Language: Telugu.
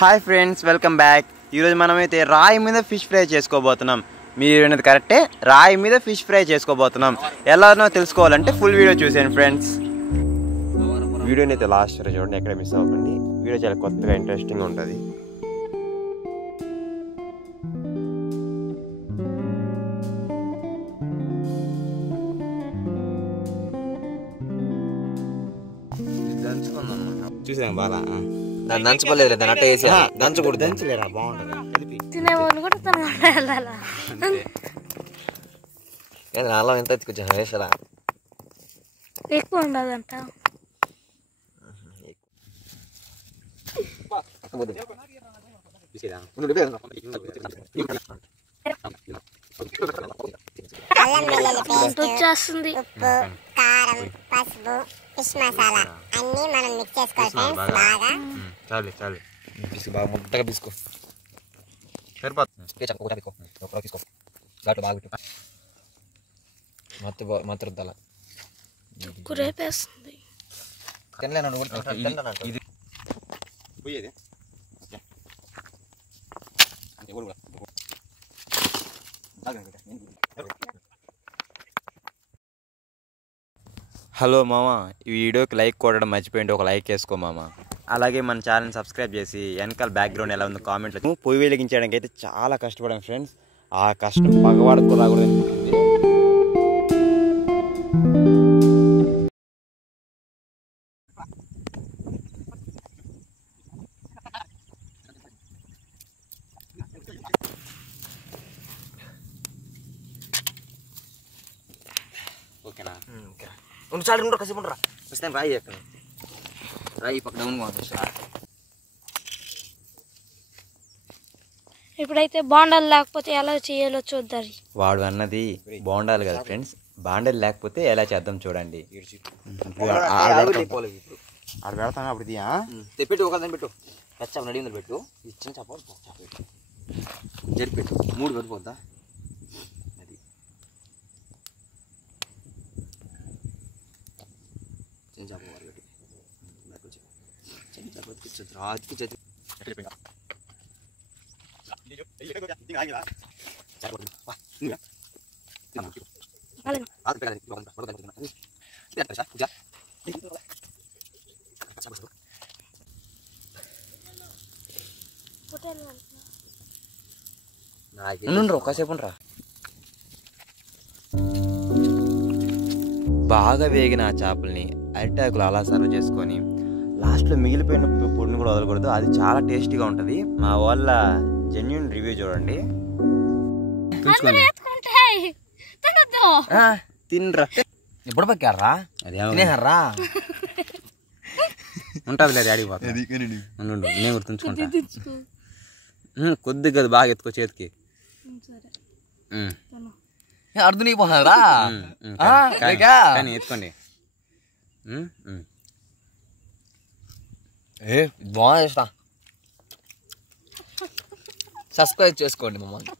Hi friends, welcome back. ఈరోజు మనమైతే రాయి మీద ఫిష్ ఫ్రై చేసుకోబోతున్నాం. మీరు విన్నది కరెక్టే, రాయి మీద ఫిష్ ఫ్రై చేసుకోబోతున్నాం. ఎలానో తెలుసుకోవాలంటే ఫుల్ వీడియో చూసేయండి ఫ్రెండ్స్. వీడియోని అయితే లాస్ట్ వరకు చూడండి, ఎక్కడ మిస్ అవ్వకండి. వీడియో చాలా కొత్తగా ఇంట్రెస్టింగ్ ఉంటుంది. చూసాం బాగా దంచుకోలేదు, దాని అట్ట వేసి దంచకూడదు. దంచలేరా, బాగుంటుంది. తినేవాళ్ళు కూడా అల్లం ఎంత ఎత్తుకొచ్చాను వేసరా ఎక్కువ ఉండదంట. వచ్చేస్తుంది. ఉప్పు, కారం, పసుపు, ఫిష్ మసాలా అన్ని మనం మిక్స్ చేసుకోవాలి ఫ్రెండ్స్. బాగా చాలు చాలు, బిస్కు బాగా ముద్దగా బిస్కు సరిపోతుంది. తీసుకో ఘాటు బాగా పెట్టు. మత్తు రుద్దాల కురేపేస్తుంది. ఇది హలో మామ, ఈ వీడియోకి లైక్ కొట్టడం మర్చిపోయింది, ఒక లైక్ వేసుకో మామ. అలాగే మన ఛానల్ సబ్స్క్రైబ్ చేసి వెనకాల బ్యాక్గ్రౌండ్ ఎలా ఉందో కామెంట్లో. పొయ్యి వెలిగించడానికి అయితే చాలా కష్టపడాం ఫ్రెండ్స్. ఆ కష్టం పగవాడుకో రాకూడదు అనిపించింది. ఓకేనా? చాలు ఉండరు కసేపు ఉండరా వస్తాను. రాయి ఎక్కడ రాయి పక్క డౌన్ ఇప్పుడైతే బాండాలు లేకపోతే ఎలా చేయాలో చూద్దాం. వాడు అన్నది బాగుండాలి కదా ఫ్రెండ్స్, బాండలు లేకపోతే ఎలా చేద్దాం చూడండి. ఆడ పెడతాను అప్పుడు పెట్టు, ఒక పెట్టు పచ్చ నడి ఉంది పెట్టు, ఇచ్చిన చేప పెట్టు, జరిపెట్టు, 3 పడిపోద్దా అది. చిన్న చేప పెట్టు, చిన్న చేప రాజుకి చేతి కాసేపు ఉండరా. బాగా వేగిన ఆ చేపల్ని అరిటాకులు అలా సర్వ్ చేసుకొని లాస్ట్లో మిగిలిపోయిన పొడిని కూడా వదలకూడదు, అది చాలా టేస్టీగా ఉంటుంది. మా వాళ్ళ జెన్యూన్ రివ్యూ చూడండి. తినరా, ఎప్పుడు పక్కారా తినేసారా ఉంటుంది లేదు అడిగిపోతుంది. నేను గుర్తుంచుకుంటా. కొద్దిగా బాగా ఎత్తుకో చేతికి. అర్థమైపోతున్నారా కానీ ఎత్తుకోండి. బాగా ఇష్టం. సబ్స్క్రైబ్ చేసుకోండి మమ్మల్ని.